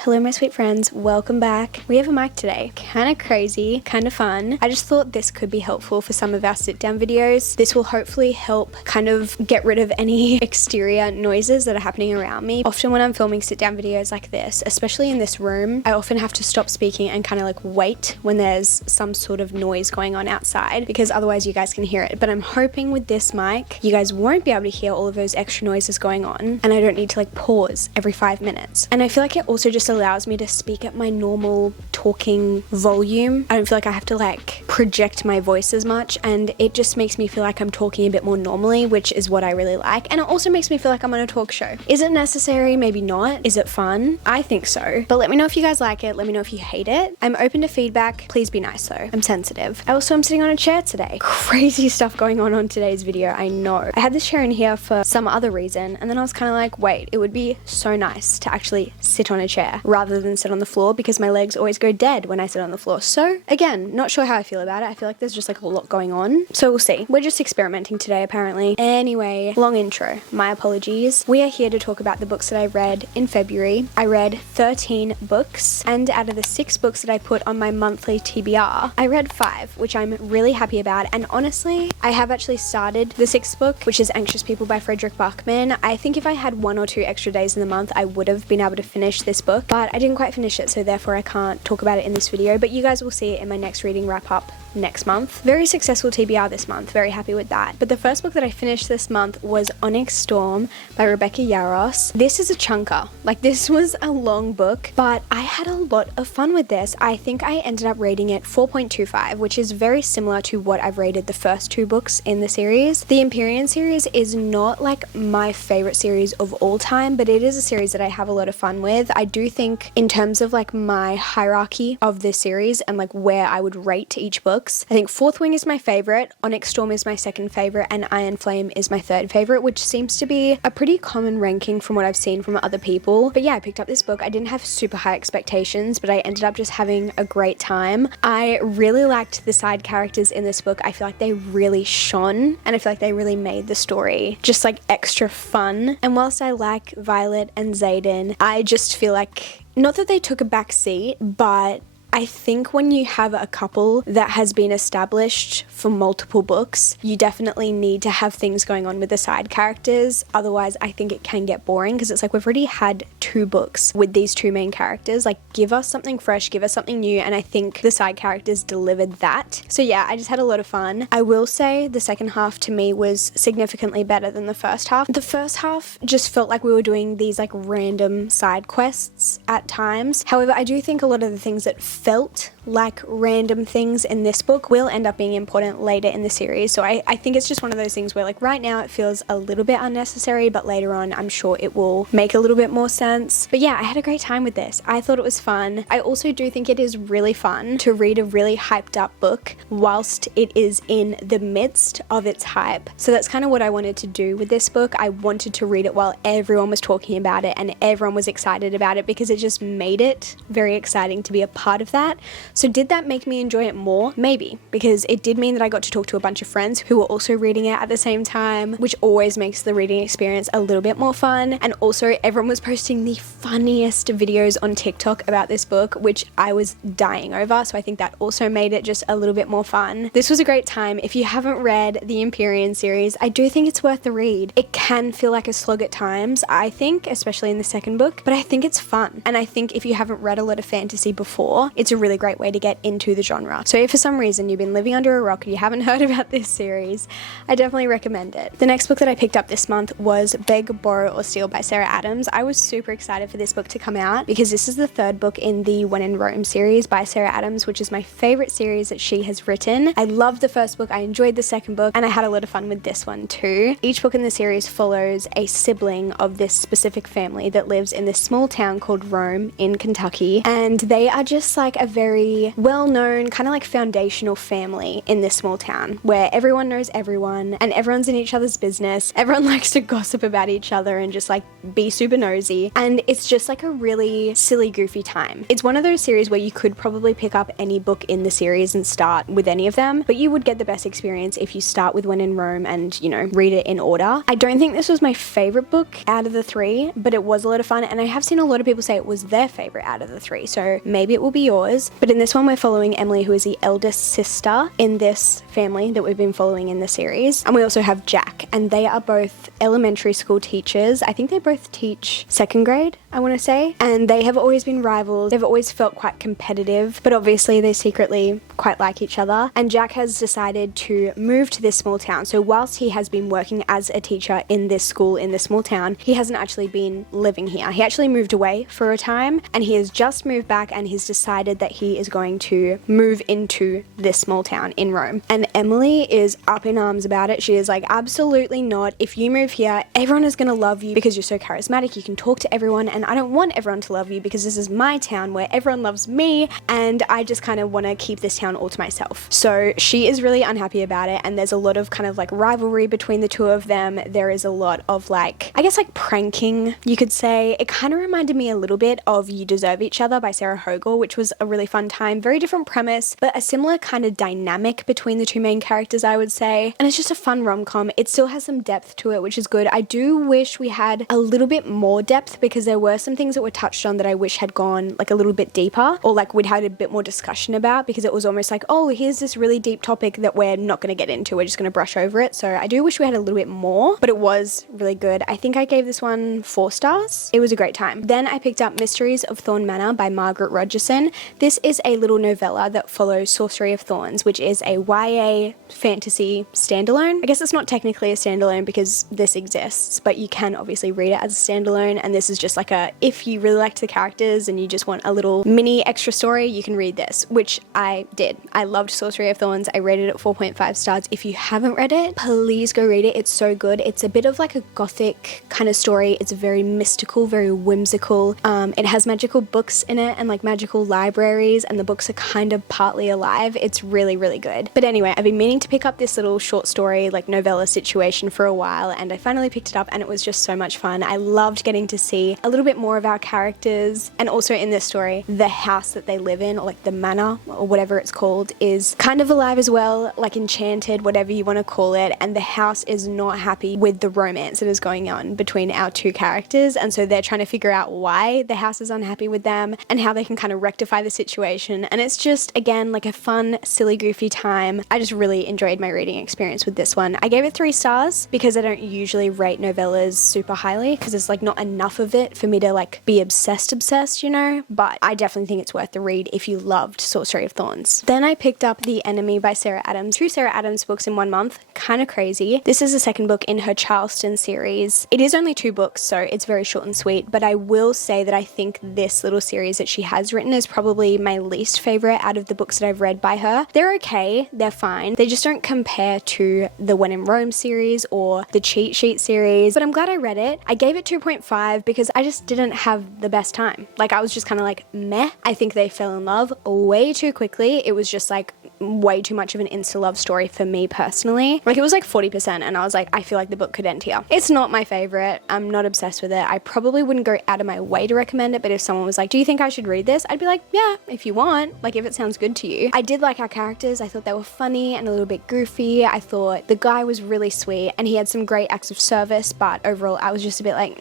Hello my sweet friends, welcome back. We have a mic today. Kind of crazy, kind of fun. I just thought this could be helpful for some of our sit down videos. This will hopefully help kind of get rid of any exterior noises that are happening around me. Often when I'm filming sit down videos like this, especially in this room, I often have to stop speaking and kind of like wait when there's some sort of noise going on outside because otherwise you guys can hear it. But I'm hoping with this mic, you guys won't be able to hear all of those extra noises going on and I don't need to like pause every 5 minutes. And I feel like it also just allows me to speak at my normal talking volume. I don't feel like I have to like project my voice as much, and it just makes me feel like I'm talking a bit more normally, which is what I really like. And it also makes me feel like I'm on a talk show. Is it necessary? Maybe not. Is it fun? I think so. But let me know if you guys like it. Let me know if you hate it. I'm open to feedback. Please be nice though. I'm sensitive. I also am sitting on a chair today. Crazy stuff going on today's video. I know. I had this chair in here for some other reason, and then I was kind of like, wait, it would be so nice to actually sit on a chair rather than sit on the floor because my legs always go dead when I sit on the floor. So again, not sure how I feel about it. I feel like there's just like a lot going on. So we'll see. We're just experimenting today apparently. Anyway, long intro. My apologies. We are here to talk about the books that I read in February. I read 13 books, and out of the 6 books that I put on my monthly TBR, I read 5, which I'm really happy about. And honestly, I have actually started the 6th book, which is Anxious People by Frederick Bachman. I think if I had 1 or 2 extra days in the month, I would have been able to finish this book, but I didn't quite finish it, so therefore I can't talk about it in this video, but you guys will see it in my next reading wrap up next month. Very successful TBR this month, very happy with that. But the first book that I finished this month was Onyx Storm by Rebecca Yarros. This is a chunker. Like, this was a long book, but I had a lot of fun with this. I think I ended up rating it 4.25, which is very similar to what I've rated the first 2 books in the series. The Empyrean series is not like my favorite series of all time, but it is a series that I have a lot of fun with. I do think in terms of like my hierarchy of this series and like where I would rate each book, I think Fourth Wing is my favorite, Onyx Storm is my second favorite, and Iron Flame is my third favorite, which seems to be a pretty common ranking from what I've seen from other people. But yeah, I picked up this book. I didn't have super high expectations, but I ended up just having a great time. I really liked the side characters in this book. I feel like they really shone, and I feel like they really made the story just like extra fun. And whilst I like Violet and Xaden, I just feel like, not that they took a back seat, but I think when you have a couple that has been established for multiple books, you definitely need to have things going on with the side characters. Otherwise, I think it can get boring because it's like we've already had 2 books with these 2 main characters. Like, give us something fresh, give us something new, and I think the side characters delivered that. So yeah, I just had a lot of fun. I will say the second half to me was significantly better than the first half. The first half just felt like we were doing these like random side quests at times. However, I do think a lot of the things that felt like random things in this book will end up being important later in the series. So I think it's just one of those things where like right now it feels a little bit unnecessary, but later on I'm sure it will make a little bit more sense. But yeah, I had a great time with this. I thought it was fun. I also do think it is really fun to read a really hyped up book whilst it is in the midst of its hype. So that's kind of what I wanted to do with this book. I wanted to read it while everyone was talking about it and everyone was excited about it because it just made it very exciting to be a part of that. So did that make me enjoy it more? Maybe, because it did mean that I got to talk to a bunch of friends who were also reading it at the same time, which always makes the reading experience a little bit more fun. And also everyone was posting the funniest videos on TikTok about this book, which I was dying over. So I think that also made it just a little bit more fun. This was a great time. If you haven't read the Empyrean series, I do think it's worth the read. It can feel like a slog at times, I think, especially in the second book, but I think it's fun. And I think if you haven't read a lot of fantasy before, it's a really great way to get into the genre. So if for some reason you've been living under a rock and you haven't heard about this series, I definitely recommend it. The next book that I picked up this month was Beg, Borrow or Steal by Sarah Adams. I was super excited for this book to come out because this is the 3rd book in the When in Rome series by Sarah Adams, which is my favorite series that she has written. I loved the first book, I enjoyed the second book, and I had a lot of fun with this one too. Each book in the series follows a sibling of this specific family that lives in this small town called Rome in Kentucky, and they are just like a very very well-known, kind of like foundational family in this small town where everyone knows everyone and everyone's in each other's business. Everyone likes to gossip about each other and just like be super nosy, and it's just like a really silly, goofy time. It's one of those series where you could probably pick up any book in the series and start with any of them, but you would get the best experience if you start with When in Rome and, you know, read it in order. I don't think this was my favorite book out of the three, but it was a lot of fun, and I have seen a lot of people say it was their favorite out of the three, so maybe it will be yours. But in this one, we're following Emily, who is the eldest sister in this family that we've been following in the series, and we also have Jack, and they are both elementary school teachers. I think they both teach second grade, I want to say, and they have always been rivals. They've always felt quite competitive, but obviously they secretly quite like each other, and Jack has decided to move to this small town. So whilst he has been working as a teacher in this school in this small town, he hasn't actually been living here. He actually moved away for a time, and he has just moved back, and he's decided that he is going to move into this small town in Rome. And Emily is up in arms about it. She is like, absolutely not. If you move here, everyone is going to love you because you're so charismatic. You can talk to everyone, and I don't want everyone to love you because this is my town where everyone loves me, and I just kind of want to keep this town all to myself. So she is really unhappy about it, and there's a lot of kind of like rivalry between the two of them. There is a lot of like, I guess like pranking, you could say. It kind of reminded me a little bit of You Deserve Each Other by Sarah Hogle, which was a really fun time. Very different premise, but a similar kind of dynamic between the two main characters, I would say. And it's just a fun rom-com. It still has some depth to it, which is good. I do wish we had a little bit more depth because there were some things that were touched on that I wish had gone like a little bit deeper, or like we'd had a bit more discussion about, because it was almost like, oh, here's this really deep topic that we're not going to get into. We're just going to brush over it. So I do wish we had a little bit more, but it was really good. I think I gave this one 4 stars. It was a great time. Then I picked up Mysteries of Thorn Manor by Margaret Rogerson. This is a little novella that follows Sorcery of Thorns, which is a YA fantasy standalone. I guess it's not technically a standalone because this exists, but you can obviously read it as a standalone, and this is just like a, if you really liked the characters and you just want a little mini extra story, you can read this, which I did. I loved Sorcery of Thorns. I rated it 4.5 stars. If you haven't read it, please go read it. It's so good. It's a bit of like a gothic kind of story. It's very mystical, very whimsical. It has magical books in it and like magical libraries, and the books are kind of partly alive. It's really, really good. But anyway, I've been meaning to pick up this little short story, like novella situation for a while, and I finally picked it up, and it was just so much fun. I loved getting to see a little bit more of our characters, and also in this story, the house that they live in, or like the manor, or whatever it's called, is kind of alive as well, like enchanted, whatever you want to call it, and the house is not happy with the romance that is going on between our two characters, and so they're trying to figure out why the house is unhappy with them and how they can kind of rectify the situation. And it's just, again, like a fun, silly, goofy time. I just really enjoyed my reading experience with this one. I gave it 3 stars because I don't usually rate novellas super highly because there's like not enough of it for me to like be obsessed, you know, but I definitely think it's worth the read if you loved Sorcery of Thorns. Then I picked up The Enemy by Sarah Adams. 2 Sarah Adams books in 1 month. Kind of crazy. This is the second book in her Charleston series. It is only 2 books, so it's very short and sweet, but I will say that I think this little series that she has written is probably my least favorite out of the books that I've read by her. They're okay, they're fine. They just don't compare to the When in Rome series or the Cheat Sheet series, but I'm glad I read it. I gave it 2.5 because I just didn't have the best time. Like, I was just kind of like, meh. I think they fell in love way too quickly. It was just like way too much of an insta love story for me personally. Like, it was like 40%, and I was like, I feel like the book could end here. It's not my favorite. I'm not obsessed with it. I probably wouldn't go out of my way to recommend it, but if someone was like, do you think I should read this? I'd be like, yeah, if you want, like if it sounds good to you. I did like our characters. I thought they were funny and a little bit goofy. I thought the guy was really sweet and he had some great acts of service, but overall I was just a bit like,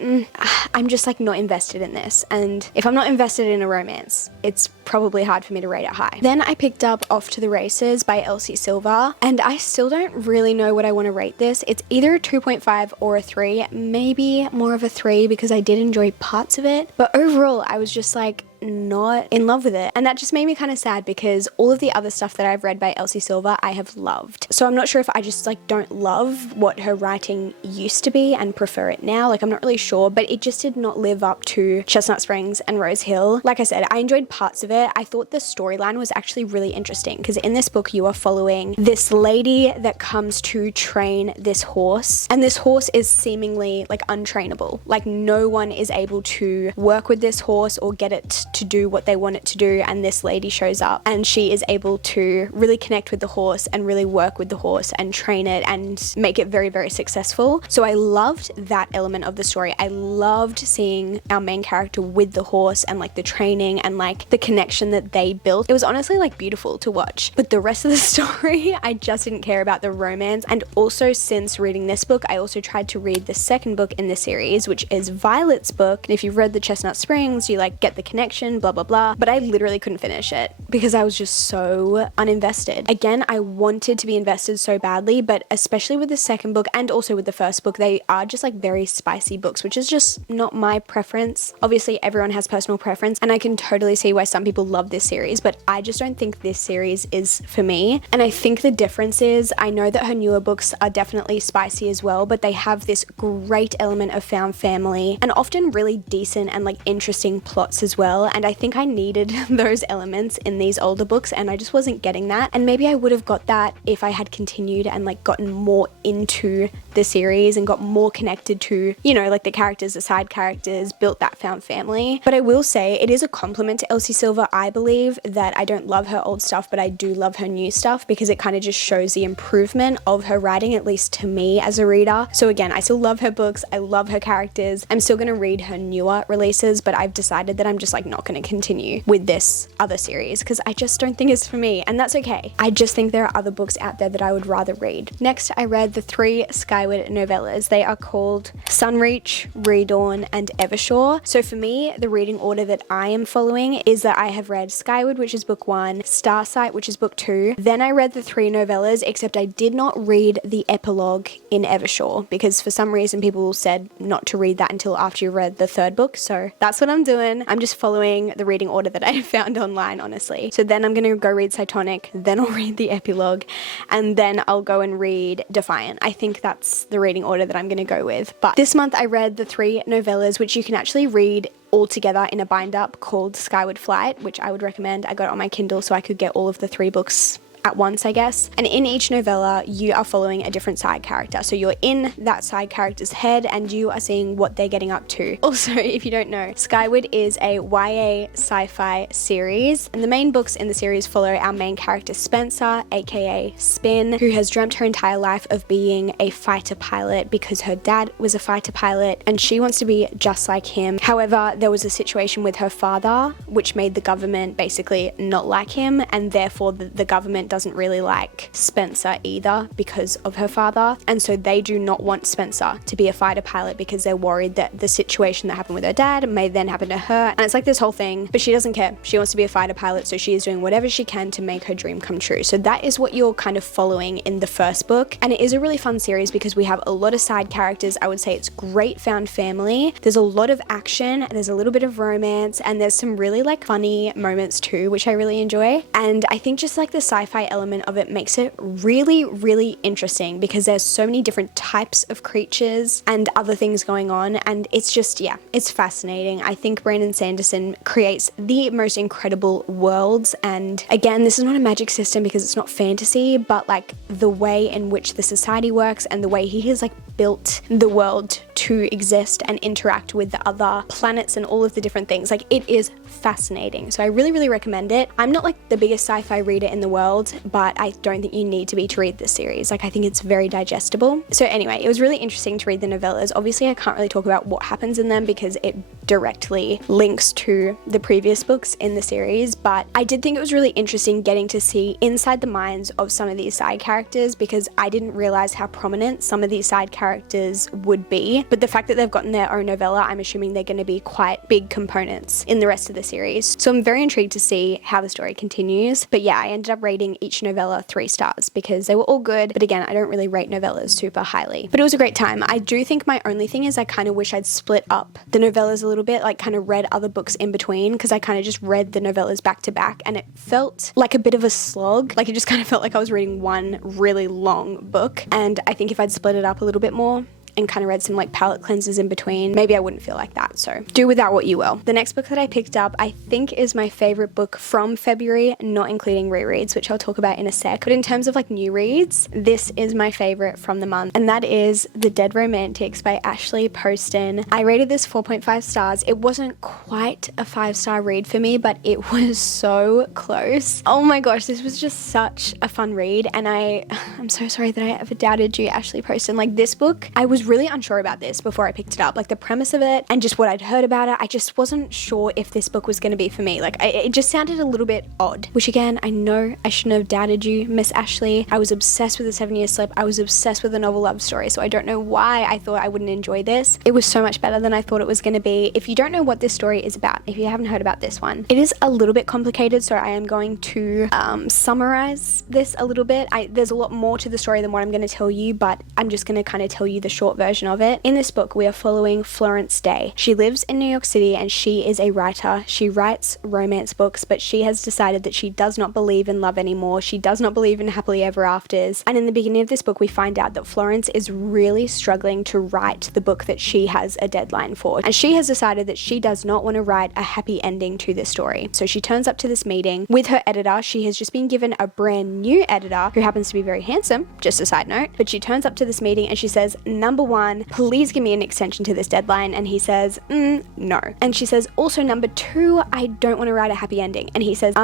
I'm just like not invested in this. And if I'm not invested in a romance, it's probably hard for me to rate it high. Then I picked up Off to the Races by Elsie Silver, and I still don't really know what I want to rate this. It's either a 2.5 or a 3, maybe more of a 3 because I did enjoy parts of it, but overall I was just like not in love with it, and that just made me kind of sad because all of the other stuff that I've read by Elsie Silver I have loved. So I'm not sure if I just like don't love what her writing used to be and prefer it now. Like, I'm not really sure, but it just did not live up to Chestnut Springs and Rose Hill. Like I said, I enjoyed parts of it. I thought the storyline was actually really interesting because in this book you are following this lady that comes to train this horse, and this horse is seemingly like untrainable. Like, no one is able to work with this horse or get it to do what they want it to do, and this lady shows up and she is able to really connect with the horse and really work with the horse and train it and make it very, very successful. So I loved that element of the story. I loved seeing our main character with the horse and like the training and like the connection that they built. It was honestly like beautiful to watch. But the rest of the story, I just didn't care about the romance. And also, since reading this book, I also tried to read the second book in the series, which is Violet's book. And if you've read the Chestnut Springs, you like get the connection, blah, blah, blah. But I literally couldn't finish it because I was just so uninvested. Again, I wanted to be invested so badly, but especially with the second book and also with the first book, they are just like very spicy books, which is just not my preference. Obviously, everyone has personal preference, and I can totally see why some people love this series, but I just don't think this series is for me. And I think the difference is, I know that her newer books are definitely spicy as well, but they have this great element of found family and often really decent and like interesting plots as well. And I think I needed those elements in these older books, and I just wasn't getting that. And maybe I would have got that if I had continued and like gotten more into the series and got more connected to, you know, like the characters, the side characters, built that found family. But I will say it is a compliment to Elsie Silver, I believe, that I don't love her old stuff, but I do love her new stuff, because it kind of just shows the improvement of her writing, at least to me as a reader. So again, I still love her books, I love her characters, I'm still going to read her newer releases, but I've decided that I'm just like not going to continue with this other series because I just don't think it's for me, and that's okay. I just think there are other books out there that I would rather read. Next, I read the 3 Skyward novellas. They are called Sunreach, Redawn, and Evershore. So for me, the reading order that I am following is that I have read Skyward, which is book 1, Starsight, which is book 2. Then I read the 3 novellas, except I did not read the epilogue in Evershore because for some reason people said not to read that until after you read the 3rd book. So that's what I'm doing. I'm just following the reading order that I found online, honestly. So then I'm going to go read Cytonic, then I'll read the epilogue, and then I'll go and read Defiant. I think that's the reading order that I'm going to go with. But this month I read the 3 novellas, which you can actually read all together in a bind up called Skyward Flight, which I would recommend. I got it on my Kindle so I could get all of the 3 books at once, I guess. And in each novella, you are following a different side character. So you're in that side character's head and you are seeing what they're getting up to. Also, if you don't know, Skyward is a YA sci-fi series, and the main books in the series follow our main character Spencer, aka Spin, who has dreamt her entire life of being a fighter pilot because her dad was a fighter pilot and she wants to be just like him. However, there was a situation with her father which made the government basically not like him, and therefore the government doesn't really like Spencer either because of her father, and so they do not want Spencer to be a fighter pilot because they're worried that the situation that happened with her dad may then happen to her, and it's like this whole thing, but she doesn't care. She wants to be a fighter pilot, so she is doing whatever she can to make her dream come true. So that is what you're kind of following in the first book, and it is a really fun series because we have a lot of side characters. I would say it's great found family. There's a lot of action, there's a little bit of romance, and there's some really like funny moments too, which I really enjoy. And I think just like the sci-fi element of it makes it really, really interesting because there's so many different types of creatures and other things going on, and it's just, yeah, it's fascinating. I think Brandon Sanderson creates the most incredible worlds, and again, this is not a magic system because it's not fantasy, but like the way in which the society works and the way he has like built the world to exist and interact with the other planets and all of the different things, like it is fascinating. So I really, really recommend it. I'm not like the biggest sci-fi reader in the world, but I don't think you need to be to read this series. Like I think it's very digestible. So anyway, it was really interesting to read the novellas. Obviously I can't really talk about what happens in them because it directly links to the previous books in the series, but I did think it was really interesting getting to see inside the minds of some of these side characters because I didn't realize how prominent some of these side characters would be. But the fact that they've gotten their own novella, I'm assuming they're going to be quite big components in the rest of the series. So I'm very intrigued to see how the story continues. But yeah, I ended up rating each novella 3 stars because they were all good. But again, I don't really rate novellas super highly. But it was a great time. I do think my only thing is I kind of wish I'd split up the novellas a little bit, like kind of read other books in between, because I kind of just read the novellas back to back and it felt like a bit of a slog. Like it just kind of felt like I was reading one really long book. And I think if I'd split it up a little bit more, and kind of read some like palette cleansers in between, maybe I wouldn't feel like that. So do with that what you will. The next book that I picked up, I think is my favorite book from February, not including rereads, which I'll talk about in a sec. But in terms of like new reads, this is my favorite from the month, and that is The Dead Romantics by Ashley Poston. I rated this 4.5 stars. It wasn't quite a 5-star read for me, but it was so close. Oh my gosh, this was just such a fun read, and I'm so sorry that I ever doubted you, Ashley Poston. Like, this book, I was really unsure about this before I picked it up. Like, the premise of it and just what I'd heard about it, I just wasn't sure if this book was going to be for me. Like, it just sounded a little bit odd, which again, I know I shouldn't have doubted you, Miss Ashley. I was obsessed with The 7 Year Slip. I was obsessed with a novel love story, so I don't know why I thought I wouldn't enjoy this. It was so much better than I thought it was going to be. If you don't know what this story is about, if you haven't heard about this one, it is a little bit complicated, so I am going to summarize this a little bit. There's a lot more to the story than what I'm going to tell you, but I'm just going to kind of tell you the short version of it. In this book, we are following Florence Day. She lives in New York City and she is a writer. She writes romance books, but she has decided that she does not believe in love anymore. She does not believe in happily ever afters. And in the beginning of this book, we find out that Florence is really struggling to write the book that she has a deadline for. And she has decided that she does not want to write a happy ending to this story. So she turns up to this meeting with her editor. She has just been given a brand new editor who happens to be very handsome, just a side note. But she turns up to this meeting and she says, number one, please give me an extension to this deadline. And he says, no. And she says, also number two, I don't want to write a happy ending. And he says,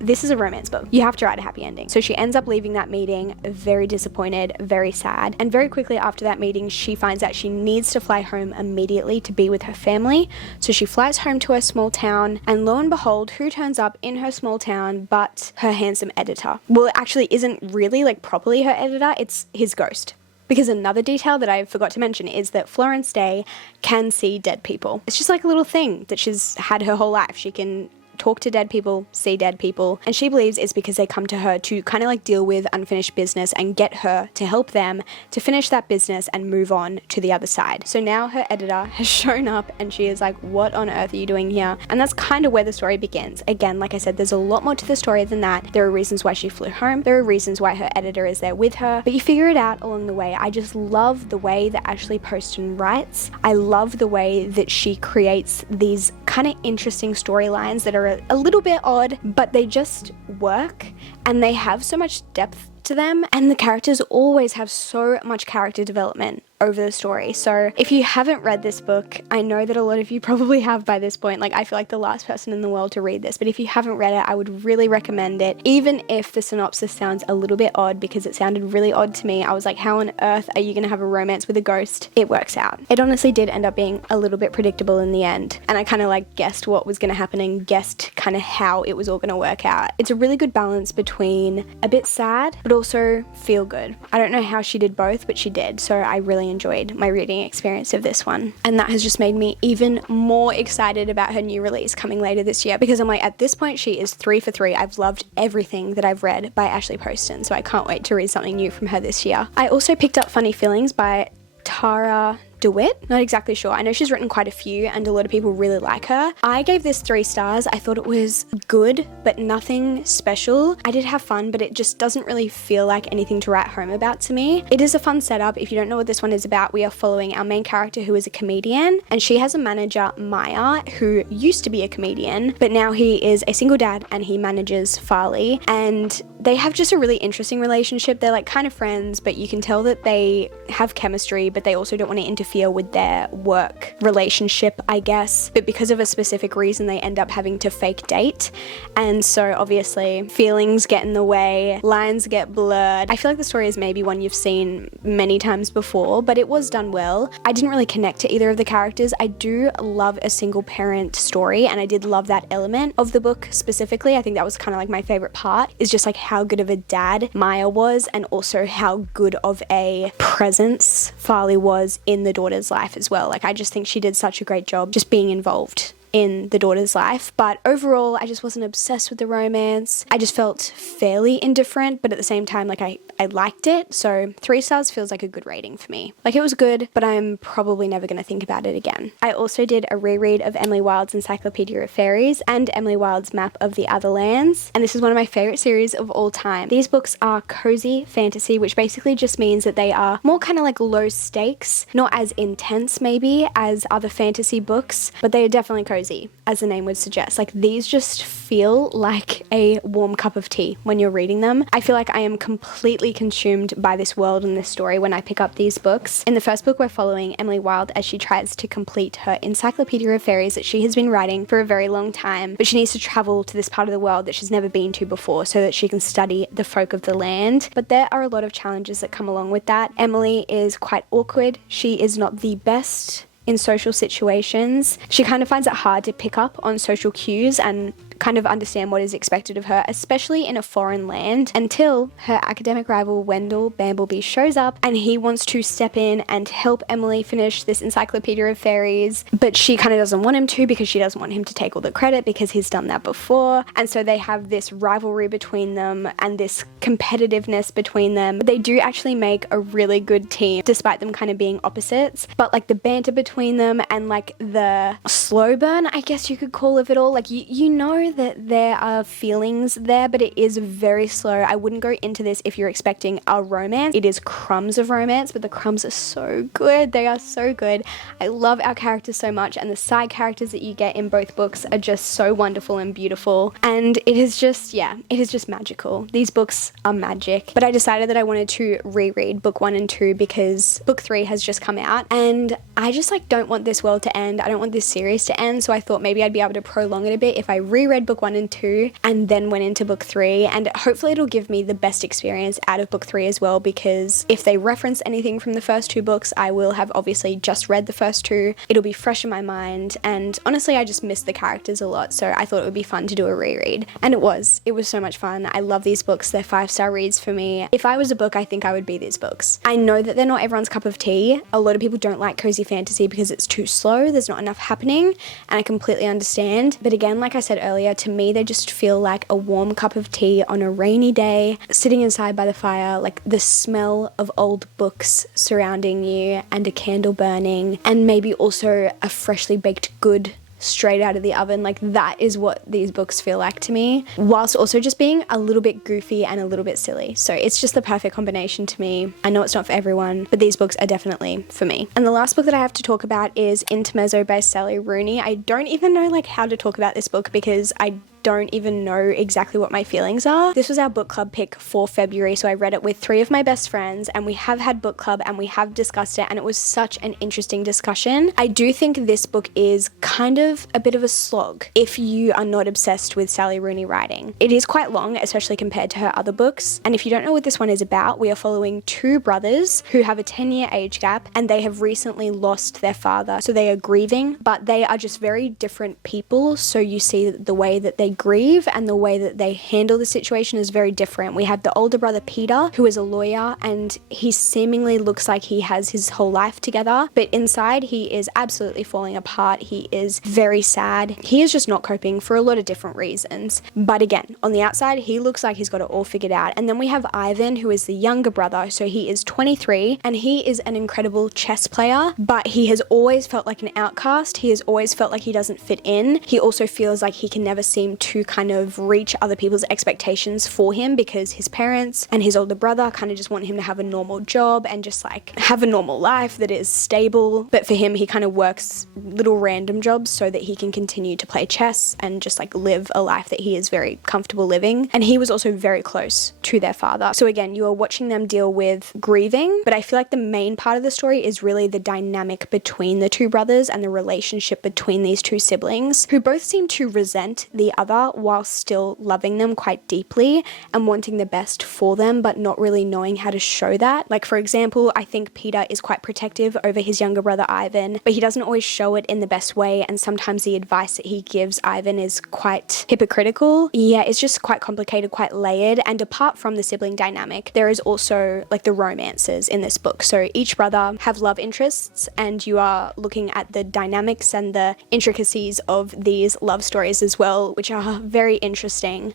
this is a romance book. You have to write a happy ending. So she ends up leaving that meeting very disappointed, very sad. And very quickly after that meeting, she finds out she needs to fly home immediately to be with her family. So she flies home to her small town, and lo and behold, who turns up in her small town but her handsome editor? Well, it actually isn't really like properly her editor, it's his ghost. Because another detail that I forgot to mention is that Florence Day can see dead people. It's just like a little thing that she's had her whole life. She can talk to dead people, see dead people, and she believes it's because they come to her to kind of like deal with unfinished business and get her to help them to finish that business and move on to the other side. So now her editor has shown up and she is like, what on earth are you doing here? And that's kind of where the story begins. Again, like I said, there's a lot more to the story than that. There are reasons why she flew home. There are reasons why her editor is there with her, but you figure it out along the way. I just love the way that Ashley Poston writes. I love the way that she creates these kind of interesting storylines that are a little bit odd, but they just work and they have so much depth to them, and the characters always have so much character development over the story. So if you haven't read this book, I know that a lot of you probably have by this point. Like, I feel like the last person in the world to read this, but if you haven't read it, I would really recommend it, even if the synopsis sounds a little bit odd, because it sounded really odd to me. I was like, how on earth are you going to have a romance with a ghost? It works out. It honestly did end up being a little bit predictable in the end, and I kind of like guessed what was going to happen and guessed kind of how it was all going to work out. It's a really good balance between a bit sad but also feel good. I don't know how she did both, but she did, so I really enjoyed my reading experience of this one, and that has just made me even more excited about her new release coming later this year, because I'm like, at this point she is 3 for 3. I've loved everything that I've read by Ashley Poston, so I can't wait to read something new from her this year. I also picked up Funny Feelings by Tara DeWitt, not exactly sure. I know she's written quite a few and a lot of people really like her. I gave this 3 stars. I thought it was good, but nothing special. I did have fun, but it just doesn't really feel like anything to write home about to me. It is a fun setup. If you don't know what this one is about, we are following our main character who is a comedian, and she has a manager, Maya, who used to be a comedian, but now he is a single dad and he manages Farley, and they have just a really interesting relationship. They're like kind of friends, but you can tell that they have chemistry, but they also don't want to interfere with their work relationship, I guess. But because of a specific reason, they end up having to fake date. And so obviously feelings get in the way, lines get blurred. I feel like the story is maybe one you've seen many times before, but it was done well. I didn't really connect to either of the characters. I do love a single parent story, and I did love that element of the book specifically. I think that was kind of like my favorite part, is just like how good of a dad Maya was, and also how good of a presence Farley was in the daughter's life as well. Like, I just think she did such a great job just being involved in the daughter's life. But overall, I just wasn't obsessed with the romance. I just felt fairly indifferent, but at the same time, like I liked it. So 3 stars feels like a good rating for me. Like it was good, but I'm probably never going to think about it again. I also did a reread of Emily Wilde's Encyclopedia of Fairies and Emily Wilde's Map of the Other Lands, and this is one of my favorite series of all time. These books are cozy fantasy, which basically just means that they are more kind of like low stakes, not as intense maybe as other fantasy books, but they are definitely cozy, as the name would suggest. Like these just feel like a warm cup of tea when you're reading them. I feel like I am completely consumed by this world and this story when I pick up these books. In the first book, we're following Emily Wilde as she tries to complete her Encyclopedia of Fairies that she has been writing for a very long time, but she needs to travel to this part of the world that she's never been to before so that she can study the folk of the land. But there are a lot of challenges that come along with that. Emily is quite awkward. She is not the best in social situations. She kind of finds it hard to pick up on social cues and kind of understand what is expected of her, especially in a foreign land, until her academic rival Wendell Bambleby shows up and he wants to step in and help Emily finish this Encyclopedia of Fairies, but she kind of doesn't want him to because she doesn't want him to take all the credit because he's done that before. And so they have this rivalry between them and this competitiveness between them. But they do actually make a really good team despite them kind of being opposites. But like the banter between them and like the slow burn, I guess you could call it all, like you know that there are feelings there, but it is very slow. I wouldn't go into this if you're expecting a romance. It is crumbs of romance, but the crumbs are so good. They are so good. I love our characters so much, and the side characters that you get in both books are just so wonderful and beautiful. And it is just, yeah, it is just magical. These books are magic. But I decided that I wanted to reread book 1 and 2 because book 3 has just come out, and I just like don't want this world to end. I don't want this series to end, so I thought maybe I'd be able to prolong it a bit if I reread book 1 and 2 and then went into book 3, and hopefully it'll give me the best experience out of book 3 as well, because if they reference anything from the first 2 books, I will have obviously just read the first 2. It'll be fresh in my mind, and honestly I just miss the characters a lot, so I thought it would be fun to do a reread, and it was so much fun. I love these books. They're 5-star reads for me. If I was a book, I think I would be these books. I know that they're not everyone's cup of tea. A lot of people don't like cozy fantasy because it's too slow, there's not enough happening, and I completely understand, but again, like I said earlier, to me they just feel like a warm cup of tea on a rainy day, sitting inside by the fire, like the smell of old books surrounding you and a candle burning, and maybe also a freshly baked good straight out of the oven. Like that is what these books feel like to me, whilst also just being a little bit goofy and a little bit silly. So it's just the perfect combination to me. I know it's not for everyone, but these books are definitely for me. And the last book that I have to talk about is Intermezzo by Sally Rooney. I don't even know like how to talk about this book because I don't even know exactly what my feelings are. This was our book club pick for February, so I read it with 3 of my best friends, and we have had book club and we have discussed it, and it was such an interesting discussion. I do think this book is kind of a bit of a slog if you are not obsessed with Sally Rooney writing. It is quite long, especially compared to her other books, and if you don't know what this one is about, we are following 2 brothers who have a 10-year age gap, and they have recently lost their father, so they are grieving, but they are just very different people, so you see the way that they grieve and the way that they handle the situation is very different. We have the older brother Peter, who is a lawyer, and he seemingly looks like he has his whole life together, but inside he is absolutely falling apart. He is very sad. He is just not coping for a lot of different reasons, but again, on the outside he looks like he's got it all figured out. And then we have Ivan, who is the younger brother, so he is 23, and he is an incredible chess player, but he has always felt like an outcast. He has always felt like he doesn't fit in. He also feels like he can never seem to kind of reach other people's expectations for him because his parents and his older brother kind of just want him to have a normal job and just like have a normal life that is stable. But for him, he kind of works little random jobs so that he can continue to play chess and just like live a life that he is very comfortable living. And he was also very close to their father. So again, you are watching them deal with grieving, but I feel like the main part of the story is really the dynamic between the 2 brothers and the relationship between these 2 siblings who both seem to resent the other brother while still loving them quite deeply and wanting the best for them, but not really knowing how to show that. Like, for example, I think Peter is quite protective over his younger brother Ivan, but he doesn't always show it in the best way, and sometimes the advice that he gives Ivan is quite hypocritical. Yeah, it's just quite complicated, quite layered. And apart from the sibling dynamic, there is also like the romances in this book. So each brother have love interests, and you are looking at the dynamics and the intricacies of these love stories as well, which are very interesting.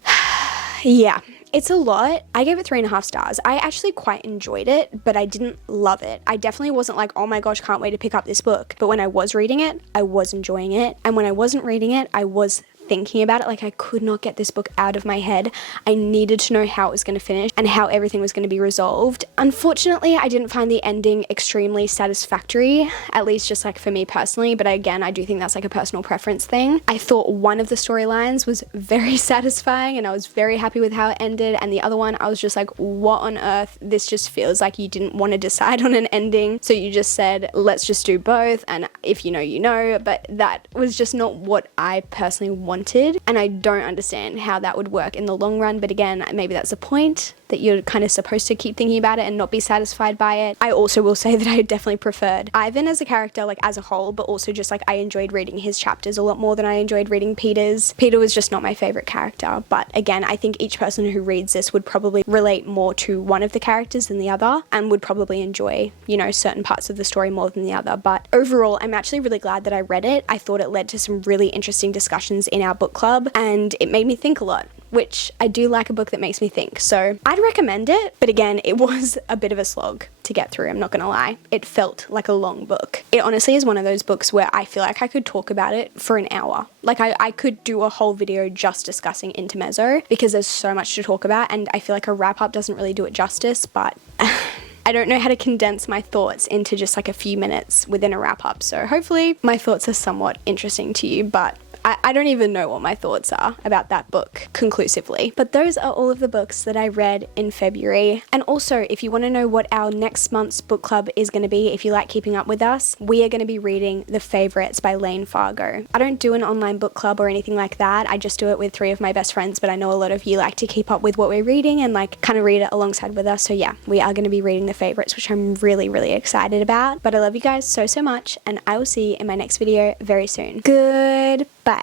Yeah. It's a lot. I gave it 3.5 stars. I actually quite enjoyed it, but I didn't love it. I definitely wasn't like, oh my gosh, can't wait to pick up this book. But when I was reading it, I was enjoying it. And when I wasn't reading it, I was thinking about it. Like, I could not get this book out of my head. I needed to know how it was going to finish and how everything was going to be resolved. Unfortunately, I didn't find the ending extremely satisfactory, at least just like for me personally, but again, I do think that's like a personal preference thing. I thought one of the storylines was very satisfying and I was very happy with how it ended, and the other one I was just like, what on earth? This just feels like you didn't want to decide on an ending, so you just said, let's just do both, and if you know, you know. But that was just not what I personally wanted, and I don't understand how that would work in the long run. But again, maybe that's the point, that you're kind of supposed to keep thinking about it and not be satisfied by it. I also will say that I definitely preferred Ivan as a character, like as a whole, but also just like I enjoyed reading his chapters a lot more than I enjoyed reading Peter's. Peter was just not my favorite character, but again, I think each person who reads this would probably relate more to one of the characters than the other, and would probably enjoy, you know, certain parts of the story more than the other. But overall, I'm actually really glad that I read it. I thought it led to some really interesting discussions in our book club, and it made me think a lot, which I do like a book that makes me think. So I'd recommend it, but again, it was a bit of a slog to get through, I'm not gonna lie. It felt like a long book. It honestly is one of those books where I feel like I could talk about it for an hour. Like I could do a whole video just discussing Intermezzo, because there's so much to talk about, and I feel like a wrap up doesn't really do it justice, but I don't know how to condense my thoughts into just like a few minutes within a wrap up. So hopefully my thoughts are somewhat interesting to you, but I don't even know what my thoughts are about that book conclusively. But those are all of the books that I read in February. And also, if you want to know what our next month's book club is going to be, if you like keeping up with us, we are going to be reading The Favourites by Lane Fargo. I don't do an online book club or anything like that. I just do it with 3 of my best friends, but I know a lot of you like to keep up with what we're reading and like kind of read it alongside with us. So yeah, we are going to be reading The Favourites, which I'm really, really excited about. But I love you guys so, so much, and I will see you in my next video very soon. Goodbye.